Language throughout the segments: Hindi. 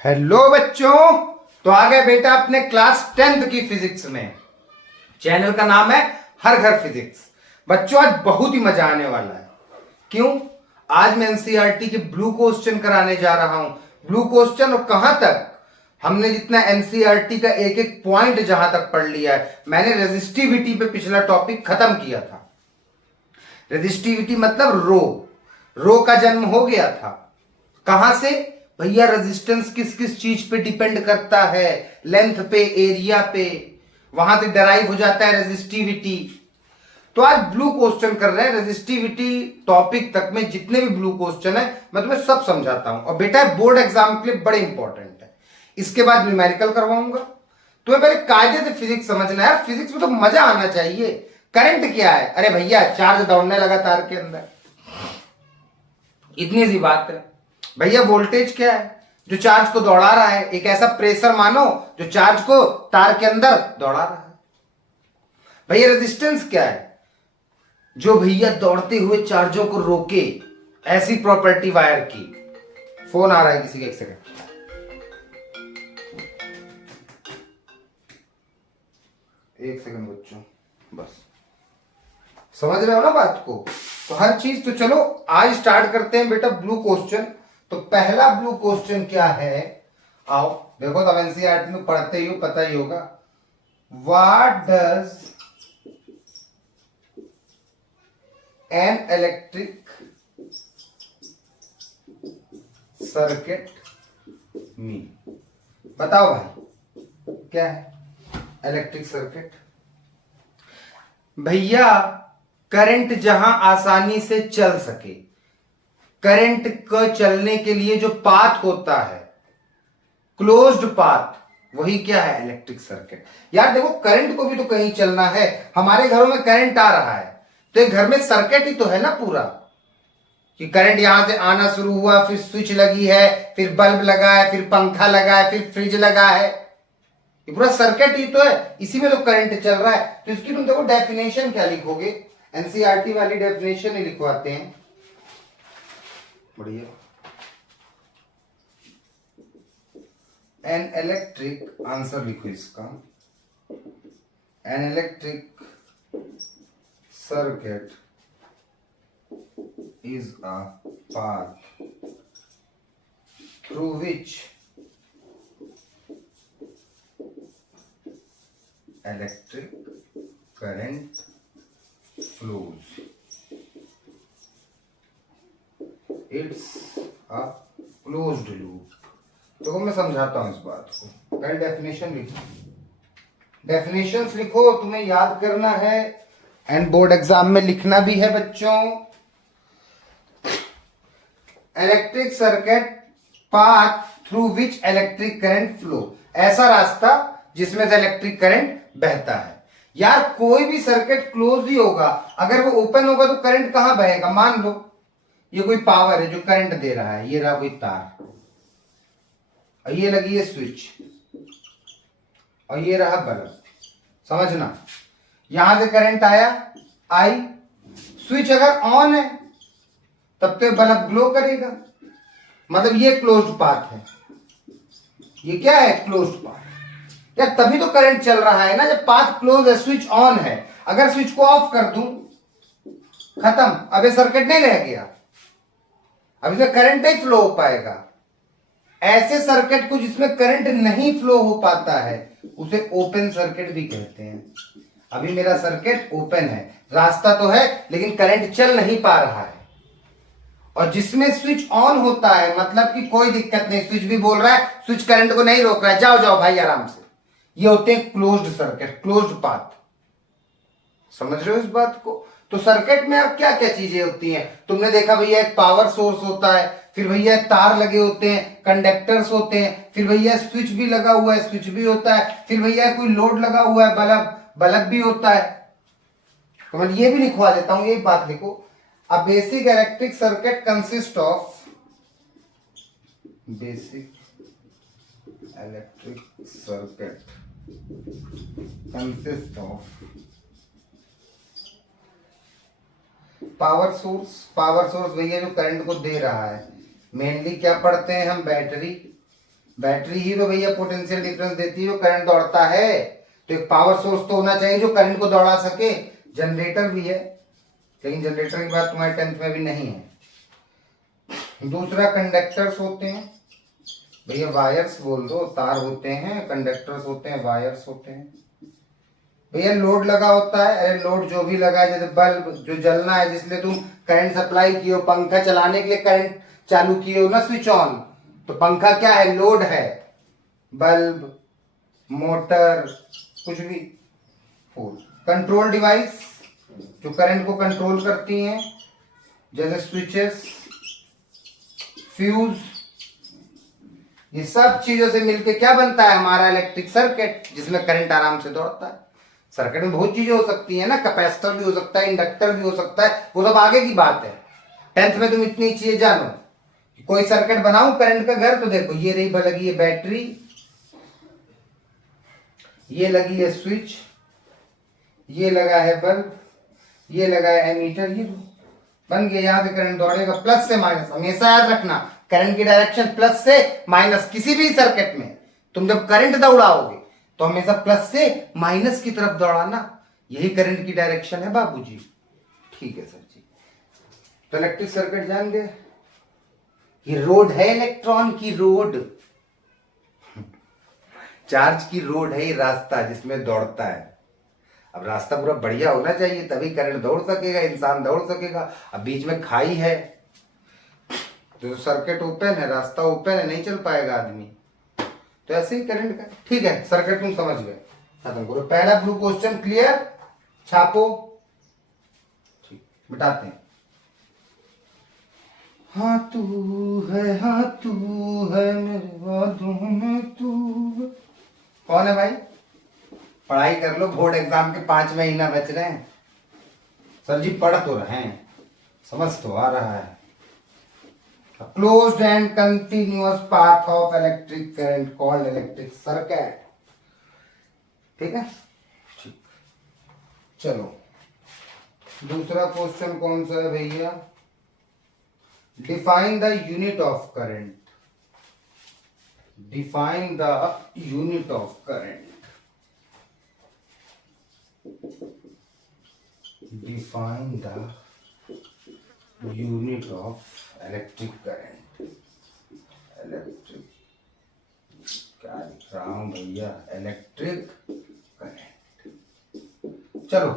हेलो बच्चों। तो आ गए बेटा अपने क्लास 10th की फिजिक्स में। चैनल का नाम है हर घर फिजिक्स। बच्चों आज बहुत ही मजा आने वाला है। क्यों? आज मैं एनसीईआरटी के ब्लू क्वेश्चन कराने जा रहा हूं। ब्लू क्वेश्चन और कहां तक हमने जितना एनसीईआरटी का एक एक पॉइंट जहां तक पढ़ लिया है। मैंने रेजिस्टिविटी पे पिछला टॉपिक खत्म किया था। रेजिस्टिविटी मतलब रो का जन्म हो गया था। कहां से? भैया रेजिस्टेंस किस किस चीज पे डिपेंड करता है? लेंथ पे, एरिया पे। वहां से डराइव हो जाता है रेजिस्टिविटी। तो आज ब्लू क्वेश्चन कर रहे हैं। रेजिस्टिविटी टॉपिक तक में जितने भी ब्लू क्वेश्चन है मैं तुम्हें सब समझाता हूं। और बेटा बोर्ड एग्जाम के लिए बड़े इंपॉर्टेंट है। इसके बाद न्यूमेरिकल करवाऊंगा। तुम्हें पहले कायदे से फिजिक्स समझना है। फिजिक्स में तो मजा आना चाहिए। करंट क्या है? अरे भैया चार्ज दौड़ने लगा तार के अंदर, इतनी सी बात है। भैया वोल्टेज क्या है? जो चार्ज को दौड़ा रहा है। एक ऐसा प्रेशर मानो जो चार्ज को तार के अंदर दौड़ा रहा है। भैया रेजिस्टेंस क्या है? जो भैया दौड़ते हुए चार्जों को रोके। ऐसी प्रॉपर्टी वायर की। फोन आ रहा है किसी का, एक सेकंड। एक सेकंड बच्चों, बस समझ रहे हो ना बात को? तो हर चीज तो चलो आज स्टार्ट करते हैं बेटा ब्लू क्वेश्चन। तो पहला ब्लू क्वेश्चन क्या है? आओ देखो, तब एनसीईआरटी में पढ़ते ही हो, पता ही होगा। What does an electric circuit mean? बताओ भाई क्या है इलेक्ट्रिक सर्किट? भैया करंट जहां आसानी से चल सके। करंट को चलने के लिए जो पाथ होता है, क्लोज्ड पाथ, वही क्या है? Electric circuit. यार देखो करंट को भी तो कहीं चलना है। हमारे घरों में करंट आ रहा है तो एक घर में सर्किट ही तो है ना पूरा, कि करंट यहां से आना शुरू हुआ, फिर स्विच लगी है, फिर बल्ब लगा है, फिर पंखा लगा है, फिर फ्रिज लगा है। ये पूरा सर्किट ही तो है, इसी में तो करंट चल रहा है। तो इसकी तुम देखो डेफिनेशन क्या लिखोगे? एनसीईआरटी वाली डेफिनेशन ही लिखवाते हैं। बढ़िया। एन इलेक्ट्रिक, आंसर लिखो इसका। An electric circuit is a path through which electric current flows. It's a closed loop. तो मैं समझाता हूं इस बात को। पहले डेफिनेशन लिखो। डेफिनेशंस लिखो, तुम्हें याद करना है एंड बोर्ड एग्जाम में लिखना भी है बच्चों। Electric circuit, path through which electric current flow. ऐसा रास्ता जिसमें से इलेक्ट्रिक करंट बहता है। यार कोई भी सर्किट क्लोज ही होगा। अगर वो ओपन होगा तो करंट कहां बहेगा? मान लो ये कोई पावर है जो करंट दे रहा है। ये रहा कोई तार, और ये लगी है स्विच, और ये रहा बल्ब। समझना, यहां से करंट आया, आई। स्विच अगर ऑन है तब तो बल्ब ग्लो करेगा, मतलब ये क्लोज्ड पाथ है। ये क्या है? Closed path. यार तभी तो करंट चल रहा है ना जब पाथ क्लोज है, स्विच ऑन है। अगर स्विच को ऑफ कर दूं, खत्म, अब ये सर्किट नहीं रह गया, अब इसमें करंट नहीं फ्लो हो पाएगा। ऐसे सर्किट को जिसमें करंट नहीं फ्लो हो पाता है उसे ओपन सर्किट भी कहते हैं। अभी मेरा सर्किट ओपन है, रास्ता तो है लेकिन करंट चल नहीं पा रहा है। और जिसमें स्विच ऑन होता है मतलब कि कोई दिक्कत नहीं, स्विच भी बोल रहा है, स्विच करंट को नहीं रोक रहा है, जाओ जाओ भाई आराम से। ये होते हैं क्लोज्ड सर्किट, क्लोज्ड पाथ। समझ रहे हो इस बात को? तो सर्किट में अब क्या क्या चीजें होती हैं? तुमने देखा भैया एक पावर सोर्स होता है, फिर भैया तार लगे होते हैं, कंडक्टर्स होते हैं, फिर भैया स्विच भी लगा हुआ है, स्विच भी होता है, फिर भैया कोई लोड लगा हुआ है, बल्ब भी होता है। तो मैं ये भी लिखवा देता हूं, यही बात लिखो। A basic electric circuit consist of, basic electric circuit consist of power source. Power source भैया जो करंट को दे रहा है। मेनली क्या पढ़ते हैं हम? बैटरी। बैटरी ही तो भैया पोटेंशियल डिफरेंस देती है जो करंट दौड़ता है। तो एक पावर सोर्स तो होना चाहिए जो करंट को दौड़ा सके। जनरेटर भी है, लेकिन जनरेटर की बात तुम्हारे 10th में भी नहीं है। दूसरा कंडक्टर्स होते हैं भैया, वायर्स बोल दो, तार होते हैं, कंडक्टर्स होते हैं, वायर्स होते हैं। भैया लोड लगा होता है, अरे लोड जो भी लगा है, जैसे बल्ब जो जलना है जिसलिए तुम करंट सप्लाई किए हो, पंखा चलाने के लिए करंट चालू किए हो ना, स्विच ऑन, तो पंखा क्या है, लोड है। बल्ब, मोटर, कुछ भी। कंट्रोल डिवाइस जो करंट को कंट्रोल करती हैं, जैसे स्विचेस, फ्यूज, ये सब चीजों से मिलके क्या बनता है हमारा इलेक्ट्रिक सर्किट, जिसमें करंट आराम से दौड़ता है। सर्किट में बहुत चीजें हो सकती है ना, कैपेसिटर भी हो सकता है, इंडक्टर भी हो सकता है, वो सब आगे की बात है। 10th में तुम इतनी चीजें जानो। कोई सर्किट बनाऊं करंट का घर, तो देखो ये रही लगी है बैटरी, ये लगी है स्विच, ये लगा है बल्ब, ये लगा है एमीटर, ये बन गया। यहां से करंट दौड़ेगा प्लस से माइनस। हमेशा याद रखना करंट की डायरेक्शन प्लस से माइनस। किसी भी सर्किट में तुम जब करंट दौड़ाओगे तो हमेशा प्लस से माइनस की तरफ दौड़ाना, यही करंट की डायरेक्शन है बाबूजी। ठीक है सर जी। तो इलेक्ट्रिक सर्किट जान गए। ये रोड है इलेक्ट्रॉन की, रोड चार्ज की रोड है, ये रास्ता जिसमें दौड़ता है। अब रास्ता पूरा बढ़िया होना चाहिए तभी करंट दौड़ सकेगा, इंसान दौड़ सकेगा। अब बीच में खाई है तो सर्किट ओपन है, रास्ता ओपन है, नहीं चल पाएगा आदमी। तो ऐसे ही करंट का। ठीक है, सर्किट तुम समझ गए, खत्म करो। पहला ब्लू क्वेश्चन क्लियर, छापो। ठीक, मिटाते हैं। हाँ तू है मेरे वादों में तू। कौन है भाई? पढ़ाई कर लो, बोर्ड एग्जाम के 5 महीना बच रहे हैं। सर जी पढ़ तो रहे हैं, समझ तो आ रहा है। Closed end continuous path of electric current called electric circuit. ठीक है, ठीक। चलो दूसरा क्वेश्चन कौन सा है भैया? Define the unit of current. Define the unit of current. Define the unit of electric current. Electric, क्या लिख रहा हूं भैया, इलेक्ट्रिक करंट। चलो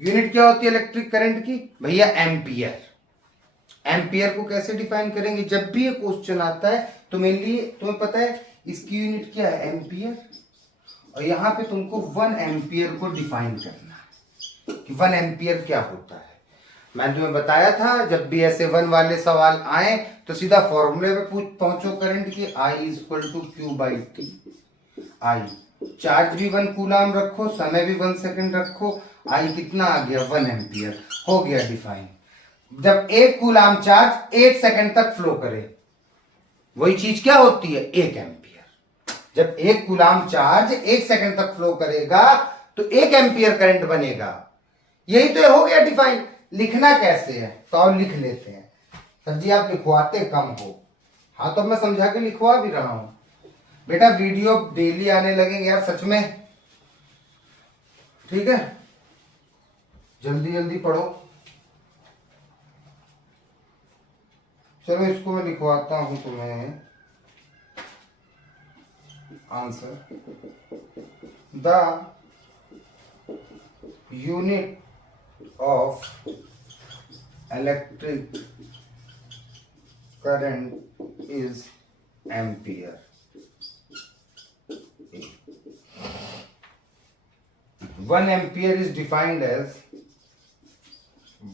यूनिट क्या होती है इलेक्ट्रिक करंट की भैया? एम्पियर। एम्पियर को कैसे डिफाइन करेंगे? जब भी ये क्वेश्चन आता है तो मेनली तुम्हें पता है इसकी यूनिट क्या है, एम्पियर। और यहां पे तुमको 1 एम्पियर को डिफाइन करना है कि 1 एम्पियर क्या होता है। मैंने तुम्हें बताया था जब भी ऐसे 1 वाले सवाल आए तो सीधा फॉर्मूले पे पहुंचो करंट की, I equal to Q by T. I charge भी 1 कूलाम रखो, समय भी 1 सेकंड रखो, आई कितना आ गया, 1 एम्पियर। हो गया डिफाइन। जब 1 कूलाम चार्ज 1 सेकंड तक फ्लो करे, वही चीज क्या होती है, 1 एम्पियर। जब 1 कूलाम चार्ज 1 सेकंड तक फ्लो करेगा तो 1 एम्पियर करंट बनेगा। यही तो हो गया डिफाइन। लिखना कैसे है तो आप लिख लेते हैं। सर जी आप लिखवाते कम हो। हाँ तो मैं समझा के लिखवा भी रहा हूं बेटा, वीडियो डेली आने लगेंगे यार सच में। ठीक है, जल्दी जल्दी पढ़ो। चलो इसको मैं लिखवाता हूं तुम्हें answer. The unit of electric current is ampere. 1 ampere is defined as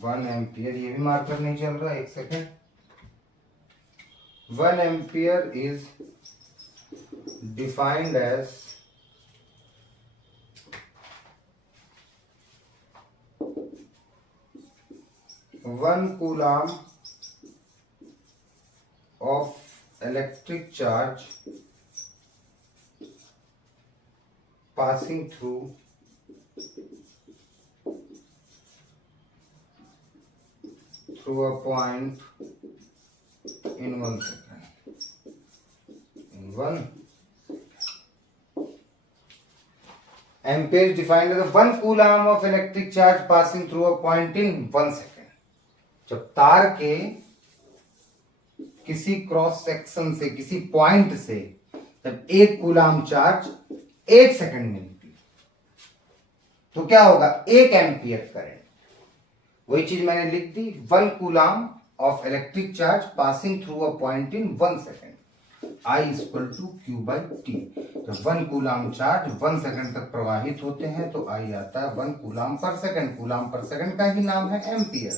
1 ampere, ये भी मार्कर नहीं चल रहा, 1 second. 1 ampere is defined as 1 coulomb of electric charge passing through a point in 1 second. 1 ampere is defined as 1 coulomb of electric charge passing through a point in 1 second. जब तार के किसी क्रॉस सेक्शन से, किसी पॉइंट से जब 1 कूलाम चार्ज 1 सेकंड में निकले तो क्या होगा? 1 एम्पियर करंट। वही चीज मैंने लिख दी, 1 coulomb of electric charge passing through a point in 1 second, I equal to Q by T. जब 1 कूलाम चार्ज 1 सेकंड तक प्रवाहित होते हैं तो I आता है 1 कूलाम पर सेकंड। कूलाम पर सेकंड का ही नाम है एम्पियर,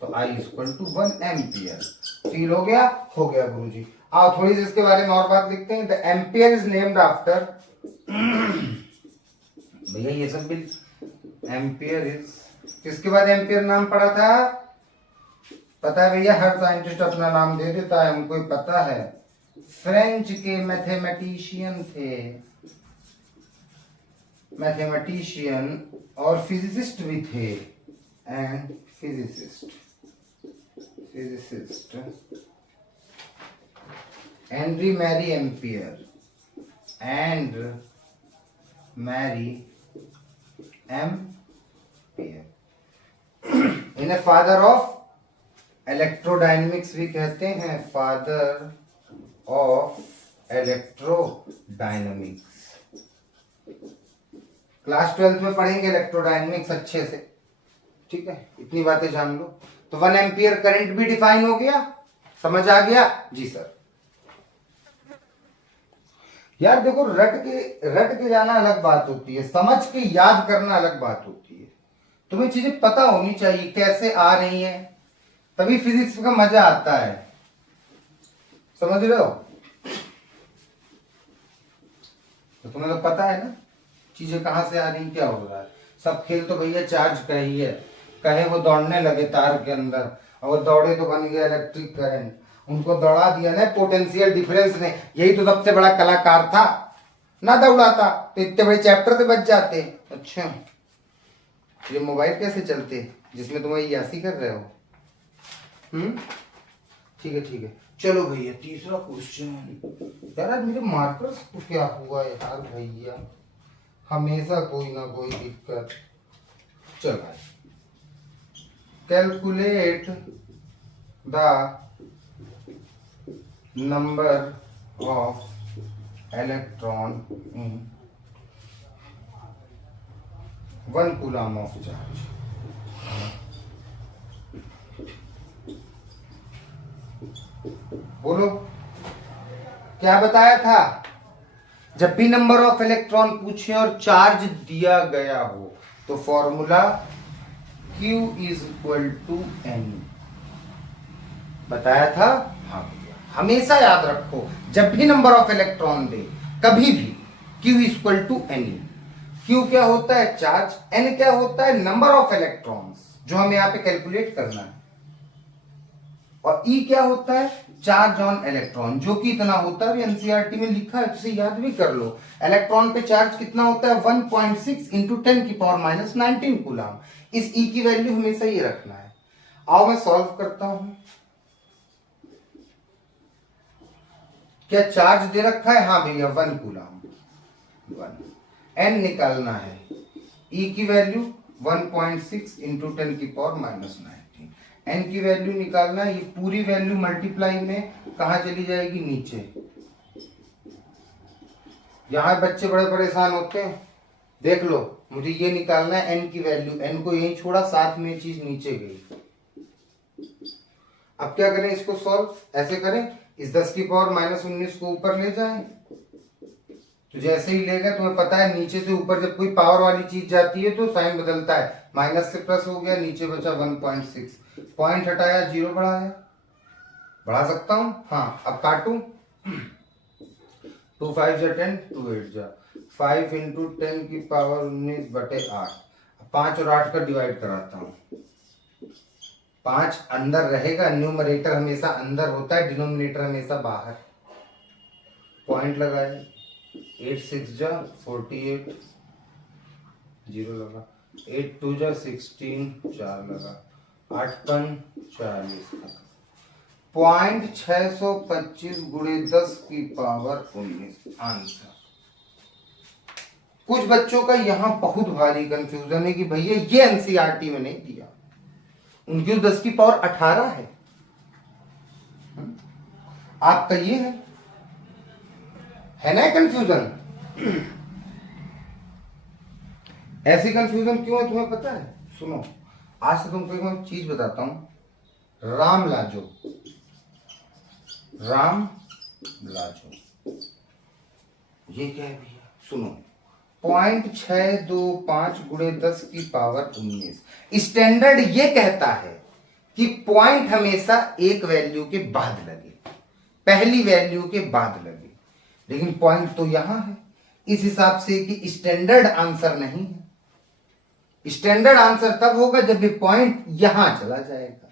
तो I equal to 1 ampere. Feel हो गया? हो गया गुरुजी। आओ थोड़ी सी इसके बारे में और बात लिखते हैं। The ampere is named after, भैया ये सब भी एम्पियर इज, किसके बाद एम्पियर नाम पड़ा था? पता है भैया, हर साइंटिस्ट अपना नाम दे देता है, हमको पता है। फ्रेंच के मैथमेटिशियन थे, मैथमेटिशियन और फिजिसिस्ट भी थे, and physicist Henry Marie Ampere and Marie Ampere, इन्हें फादर ऑफ इलेक्ट्रोडायनेमिक्स भी कहते हैं, फादर ऑफ इलेक्ट्रोडायनेमिक्स। क्लास 12 में पढ़ेंगे इलेक्ट्रोडायनेमिक्स अच्छे से, ठीक है? इतनी बातें जान लो। तो 1 एम्पियर करंट भी डिफाइन हो गया, समझ आ गया? जी सर। यार देखो, रट के जाना अलग बात होती है, समझ के याद करना अलग बात होती है। तुम्हें चीजें पता होनी चाहिए कैसे आ रही हैं, तभी फिजिक्स का मजा आता है, समझ रहे हो? तो तुम्हें तो पता है ना चीजें कहां से आ रही, क्या हो रहा है। सब खेल तो भैया चार्ज का ही है। कहे वो दौड़ने लगे तार के अंदर और वो दौड़े तो बन गया इलेक्ट्रिक करंट, उनको दौड़ा दिया ना पोटेंशियल डिफरेंस ने। यही तो सबसे बड़ा कलाकार था, ना दौड़ाता तो इतने बड़े चैप्टर से बच जाते। अच्छा, ये मोबाइल कैसे चलते जिसमें तुम यासी कर रहे हो? ठीक है ठीक है, चलो भैया तीसरा क्वेश्चन। यार आज मेरे मार्कर्स को क्या हुआ यार भैया, हमेशा कोई ना कोई दिक्कत। चल भाई, calculate the number of electron in 1 coulomb of charge. बोलो क्या बताया था? जब भी नंबर ऑफ इलेक्ट्रॉन पूछे और चार्ज दिया गया हो तो formula Q is equal to N बताया था। हाँ, हमेशा याद रखो, जब भी नंबर ऑफ इलेक्ट्रॉन दे कभी भी Q is equal to N। Q क्या होता है? चार्ज। N क्या होता है? नंबर ऑफ इलेक्ट्रॉन्स, जो हमें यहाँ पे कैलकुलेट करना है। और E क्या होता है? चार्ज ऑन इलेक्ट्रॉन, जो कि इतना होता है, एनसीईआरटी में लिखा है, इसे याद भी कर लो। इलेक्ट्रॉन पे चार्ज कितना होता है? 1.6 इंटू 10⁻⁻19 कूलम। इस E की वैल्यू हमेशा ये रखना है। आओ मैं सॉल्व करता हूं। क्या चार्ज दे रखा है? हाँ भैया 1 कूलम। 1 N निकालना है, E की वैल्यू 1.6 इंटू 10⁻⁻19। N की वैल्यू निकालना है, ये पूरी वैल्यू मल्टीप्लाई में कहा चली जाएगी? नीचे। यहां बच्चे बड़े परेशान होते हैं, देख लो, मुझे ये निकालना है N की वैल्यू, N को यही छोड़ा, साथ में चीज नीचे गई। अब क्या करें इसको सॉल्व? ऐसे करें, इस 10⁻⁻19 को ऊपर ले जाएं, तो जैसे ही लेगा, तुम्हें पता है नीचे से ऊपर जब कोई पावर वाली चीज जाती है तो साइन बदलता है, माइनस से प्लस हो गया, नीचे बचा 1.6, पॉइंट हटाया, 0 बढ़ाया। बढ़ा सकता हूं? हाँ। अब काटूं, 2 5 जा 10, 2 8 जा 5 इंटू 10⁻⁻19/8। 5 और 8 का डिवाइड कराता हूं। 5 अंदर रहेगा, न्यूमरेटर हमेशा अंदर होता है, डिनोमिनेटर हमेशा बाहर। पॉइंट लगाए, 8 6 जा 48, 0 लगा, 8 2 जा 16, 4 लगा, 8 5 40 लगा। 0.625 गुणे 10 की पावर 19 आंसर। कुछ बच्चों का यहां बहुत भारी कंफ्यूजन है कि भैया ये एनसीईआरटी में नहीं दिया, उनकी 10 की पावर 18 है, आपका ये है ना कंफ्यूजन। ऐसी कंफ्यूजन क्यों है तुम्हें पता है? सुनो, आज से तुमको एक चीज बताता हूं। राम लाजो, ये क्या है भैया? सुनो, 0.625 गुणे 10 की पावर 19। स्टैंडर्ड ये कहता है कि पॉइंट हमेशा एक वैल्यू के बाद लगे, पहली वैल्यू के बाद लगे, लेकिन पॉइंट तो यहां है, इस हिसाब से कि स्टैंडर्ड आंसर नहीं है। स्टैंडर्ड आंसर तब होगा जब ये पॉइंट यहां चला जाएगा।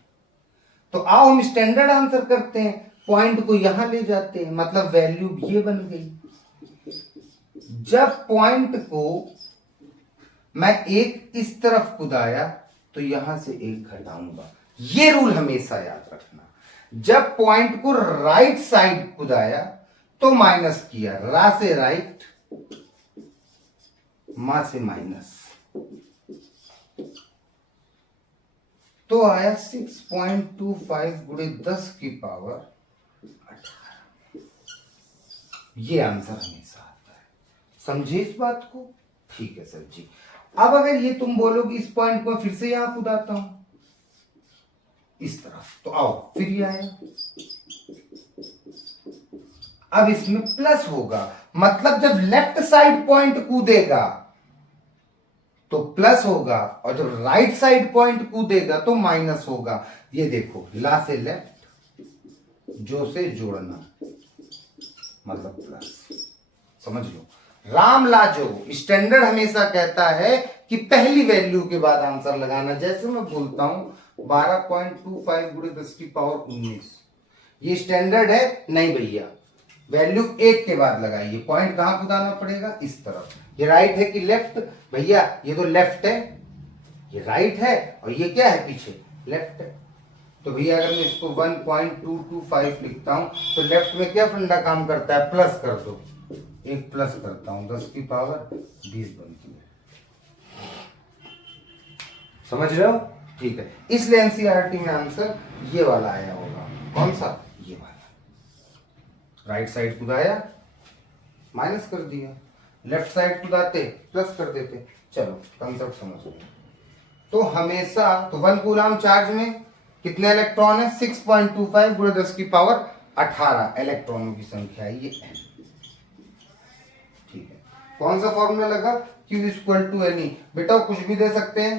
तो आओ हम स्टैंडर्ड आंसर करते हैं, पॉइंट को यहां ले जाते हैं, मतलब वैल्यू ये बन गई। जब पॉइंट को मैं एक इस तरफ कुदाया तो यहां से एक घटाऊंगा, ये रूल हमेशा याद रखना। जब पॉइंट को राइट साइड कुदाया तो माइनस किया, रा से राइट, मा से माइनस, तो आया 6.25 गुणे 10 की पावर 18। ये आंसर हमेशा आता है, समझे इस बात को? ठीक है सर जी। अब अगर ये तुम बोलोगे इस पॉइंट को फिर से यहां कुदाता हूं इस तरफ, तो आओ फिर ये आया। अब इसमें प्लस होगा, मतलब जब लेफ्ट साइड पॉइंट कूदेगा तो प्लस होगा, और जब राइट साइड पॉइंट कूदेगा तो माइनस होगा। ये देखो, ला से लेफ्ट, जो से जोड़ना, मतलब प्लस, समझ लो। राम लाजो स्टैंडर्ड हमेशा कहता है कि पहली वैल्यू के बाद आंसर लगाना। जैसे मैं बोलता हूं 12.25 गुणे 10 की पावर 19, ये स्टैंडर्ड है नहीं भैया, वैल्यू एक के बाद लगाइए। पॉइंट कहां कुदाना पड़ेगा? इस तरफ। ये राइट है कि लेफ्ट? भैया ये तो लेफ्ट है, ये राइट है, और ये क्या है पीछे? लेफ्ट है। तो भैया अगर मैं इसको 1.225 लिखता हूं तो लेफ्ट में क्या फंडा काम करता है? प्लस कर दो, एक प्लस करता हूं, 10 की पावर 20 बनती है। समझ रहे हो? ठीक है, इसलिए एनसीईआरटी में आंसर ये वाला आया होगा। कौन सा? ये वाला। राइट साइड कुदाया, माइनस कर दिया, लेफ्ट साइड कुदाते प्लस कर देते। चलो कंसेप्ट समझ गए। तो हमेशा तो 1 कूलम चार्ज में कितने इलेक्ट्रॉन है? 6.25 गुणे 10 की पावर 18 इलेक्ट्रॉनों की संख्या है ये n। ठीक है, कौन सा फॉर्मूला लगा? Q equal to N. बेटा कुछ भी दे सकते हैं,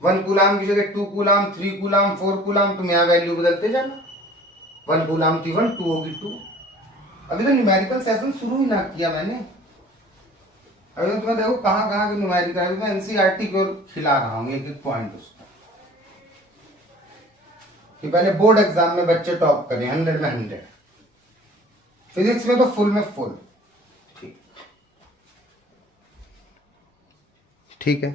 1 कूलम की जगह 2 कूलम, 3 कूलम, 4 कूलम, तुम यहाँ वैल्यू बदलते जाना। 1 कूलम थी 1, 2 होगी 2। अभी तो न्यूमेरिकल सेशन शुरू ही ना किया मैंने, अभी तो तुम्हें देखो कहां कहां की न्यूमेरिकल, अभी मैं एनसीईआरटी को खिला रहा हूं एक एक पॉइंट उसका, कि पहले बोर्ड एग्जाम में बच्चे टॉप करें 100 में 100, फिजिक्स में तो फुल में फुल। ठीक, ठीक है।